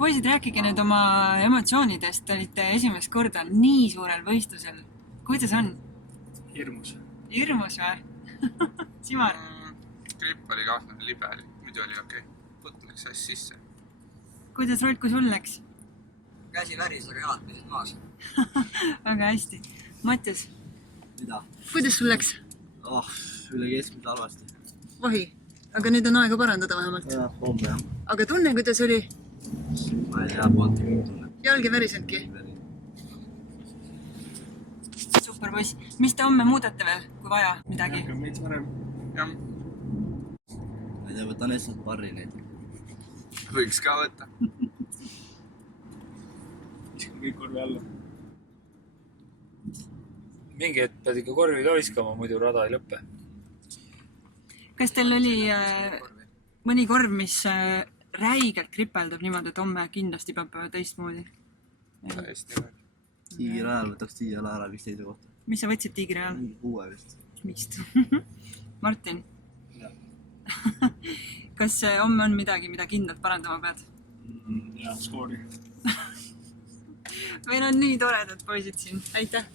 Poisid, rääkige nüüd oma emotsioonidest. Te olite esimest korda nii suurel võistlusel. Kuidas on? Hirmus. Hirmus või? Simar? Gripp oli kahtlemine libe, muidu oli okei. Võtt läks hästi sisse. Kuidas Rolku sul läks? Käsi väris, aga jalad püsid maas. Väga hästi. Mattias, Mida? kuidas sul läks? Üle keskmise halvasti. Vahi, aga nüüd on aega parandada vähemalt. Homme jah. Aga tunne, kuidas oli? Ma ei tea, polnud kõik tunne. Jalg ei värisenudki? Super poiss. Mis te homme muudate veel, kui vaja midagi? Hakkab meid varem. Jah, Ma ei tea, võtan lihtsalt barri neid. võiks ka võtta. Viskan kõik korvi alla. Mingi hetk pead ikka korvi ka viskama, muidu rada ei lõppe. Kas teil oli mõni korv, mis räigelt kripeldab niimoodi, et homme kindlasti peab teistmoodi? Hästi väga. Tiigri ajal võtaks tiigri ära vist teise kohta. Mis sa võtsid tiigri ajal? Mingi 6 vist. Vist. Martin? Kas homme on midagi, mida kindlalt parandama pead? Ja, skoori. Meil on nii toredad poisid siin. Aitäh!